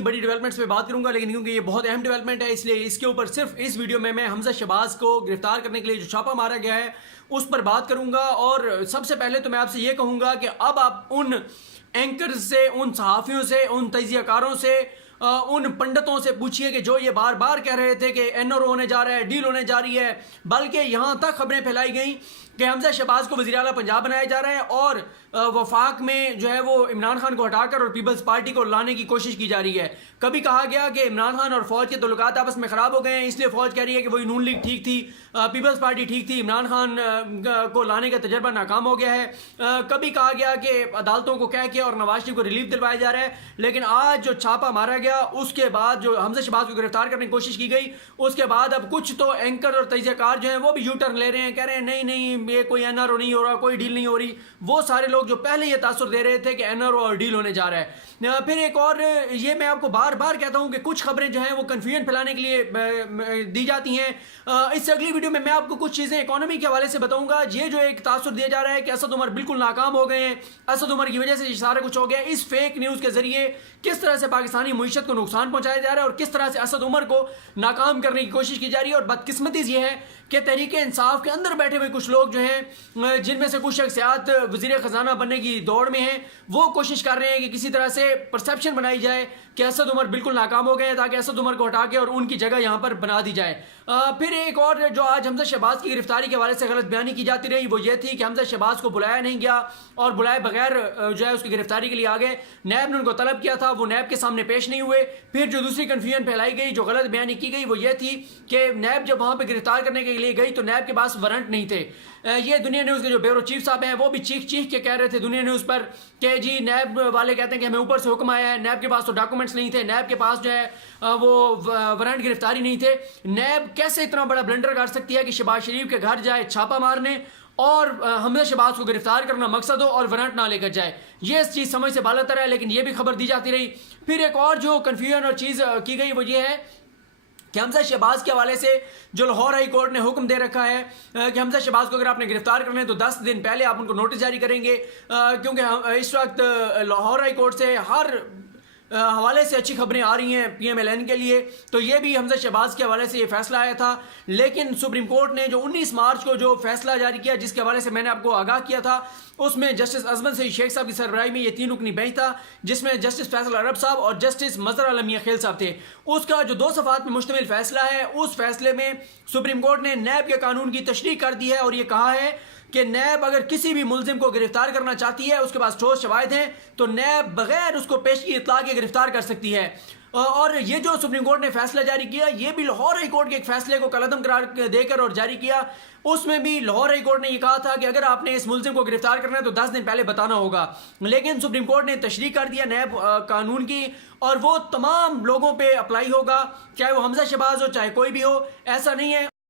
کی بڑی ڈیولپمنٹس پہ بات کروں گا، لیکن کیونکہ یہ بہت اہم ڈیولپمنٹ ہے اس لیے اس کے اوپر صرف اس ویڈیو میں حمزہ شہباز کو گرفتار کرنے کے لیے جو چھاپا مارا گیا ہے اس پر بات کروں گا۔ اور سب سے پہلے تو میں آپ سے یہ کہوں گا کہ اب آپ ان اینکرز سے، ان صحافیوں سے، ان تجزیہ کاروں سے، ان پنڈتوں سے پوچھئے کہ جو یہ بار بار کہہ رہے تھے کہ این آر او ہونے جا رہا ہے، ڈیل ہونے جا رہی ہے، بلکہ یہاں تک خبریں پھیلائی گئیں کہ حمزہ شہباز کو وزیر اعلیٰ پنجاب بنایا جا رہا ہے اور وفاق میں جو ہے وہ عمران خان کو ہٹا کر اور پیپلز پارٹی کو لانے کی کوشش کی جا رہی ہے۔ کبھی کہا گیا کہ عمران خان اور فوج کے تعلقات آپس میں خراب ہو گئے ہیں، اس لیے فوج کہہ رہی ہے کہ وہی نون لیگ ٹھیک تھی، پیپلز پارٹی ٹھیک تھی، عمران خان کو لانے کا تجربہ ناکام ہو گیا ہے۔ کبھی کہا گیا کہ عدالتوں کو کہہ کے اور نواز شریف کو ریلیف دلوایا جا رہا ہے، لیکن آج جو چھاپا مارا گیا اس کے بعد جو حمزہ شہباز کو گرفتار کرنے کی کوشش کی گئی، اس کے بعد اب کچھ تو اینکر اور تجزیہ کار جو ہیں وہ بھی یو ٹرن لے رہے ہیں، کہہ رہے ہیں نہیں نہیں یہ کوئی این آر او نہیں ہو رہا، کوئی ڈیل نہیں ہو رہی۔ وہ سارے لوگ جو پہلے یہ تاثر دے رہے تھے کہ این آر او اور ڈیل ہونے جا رہا ہے۔ پھر ایک اور یہ میں آپ کو بار بار کہتا ہوں کہ کچھ خبریں جو ہیں وہ کنفیوژن پھیلانے کے لیے دی جاتی ہیں۔ اس سے اگلی ویڈیو میں آپ کو کچھ چیزیں اکانومی کے حوالے سے بتاؤں گا۔ یہ جو ایک تاثر دیا جا رہا ہے کہ اسد عمر بالکل ناکام ہو گئے ہیں، اسد عمر کی وجہ سے یہ سارا کچھ ہو گیا، اس فیک نیوز کے ذریعے کس طرح سے پاکستانی معیشت کو نقصان پہنچایا جا رہا ہے اور کس طرح سے اسد عمر کو ناکام کرنے کی کوشش کی جا رہی ہے۔ اور بدقسمتی یہ ہے کہ تحریک انصاف کے اندر بیٹھے ہوئے کچھ لوگ جو ہیں، جن میں سے کچھ شخصیات وزیر خزانہ بننے کی دوڑ میں ہیں، وہ کوشش کر رہے ہیں کہ کسی طرح سے پرسیپشن بنائی جائے کہ اسد عمر بالکل ناکام ہو گئے ہیں تاکہ اسد عمر کو ہٹا کے اور ان کی جگہ یہاں پر بنا دی جائے۔ پھر ایک اور جو آج حمزہ شہباز کی گرفتاری کے حوالے سے غلط بیانی کی جاتی رہی وہ یہ تھی کہ حمزہ شہباز کو بلایا نہیں گیا اور بلائے بغیر جو ہے اس کی گرفتاری کے لیے آگے نیب نے ان کو طلب کیا تھا، وہ نیب کے سامنے پیش نہیں ہوئے۔ پھر جو دوسری کنفیوژن پھیلائی گئی، جو غلط بیانی کی گئی وہ یہ تھی کہ نیب جب وہاں پہ گرفتار کرنے کے لیے گئی تو نیب کے پاس وارنٹ نہیں تھے۔ یہ دنیا نیوز کے جو بیورو چیف صاحب ہیں وہ بھی چیخ چیخ کے کہہ رہے تھے دنیا نیوز پر کہ جی نیب والے کہتے ہیں کہ ہمیں اوپر سے حکم آیا ہے، نیب کے پاس تو ڈاکومنٹس نہیں تھے، نیب کے پاس جو ہے وہ وارنٹ گرفتاری نہیں تھے۔ نیب کیسے اتنا بڑا بلنڈر کر سکتی ہے کہ شہباز شریف کے گھر جائے چھاپا مارنے اور حمزہ شہباز کو گرفتار کرنا مقصد ہو اور وارنٹ نہ لے کر جائے؟ یہ اس چیز سمجھ سے بالاتر ہے، لیکن یہ بھی خبر دی جاتی رہی۔ پھر ایک اور جو کنفیوژن اور چیز کی گئی وہ یہ ہے کہ حمزہ شہباز کے حوالے سے جو لاہور ہائی کورٹ نے حکم دے رکھا ہے کہ حمزہ شہباز کو اگر آپ نے گرفتار کرنا ہے تو 10 دن پہلے آپ ان کو نوٹس جاری کریں گے، کیونکہ اس وقت لاہور ہائی کورٹ سے ہر حوالے سے اچھی خبریں آ رہی ہیں پی ایم ایل این کے لیے، تو یہ بھی حمزہ شہباز کے حوالے سے یہ فیصلہ آیا تھا۔ لیکن سپریم کورٹ نے جو 19 مارچ کو جو فیصلہ جاری کیا، جس کے حوالے سے میں نے آپ کو آگاہ کیا تھا، اس میں جسٹس عظمت سعید شیخ صاحب کی سربراہی میں یہ 3 رکنی بینچ تھا، جس میں جسٹس فیصل عرب صاحب اور جسٹس مظہر عالم میاں خیل صاحب تھے۔ اس کا جو 2 صفحات میں مشتمل فیصلہ ہے، اس فیصلے میں سپریم کورٹ نے نیب کے قانون کی تشریح کر دی ہے اور یہ کہا ہے کہ نیب اگر کسی بھی ملزم کو گرفتار کرنا چاہتی ہے، اس کے پاس ٹھوس شواہد ہیں، تو نیب بغیر اس کو پیشگی اطلاع کے گرفتار کر سکتی ہے۔ اور یہ جو سپریم کورٹ نے فیصلہ جاری کیا، یہ بھی لاہور ہائی کورٹ کے ایک فیصلے کو کالعدم قرار دے کر اور جاری کیا۔ اس میں بھی لاہور ہائی کورٹ نے یہ کہا تھا کہ اگر آپ نے اس ملزم کو گرفتار کرنا ہے تو 10 دن پہلے بتانا ہوگا، لیکن سپریم کورٹ نے تشریح کر دیا نیب قانون کی، اور وہ تمام لوگوں پہ اپلائی ہوگا، چاہے وہ حمزہ شہباز ہو چاہے کوئی بھی ہو، ایسا نہیں ہے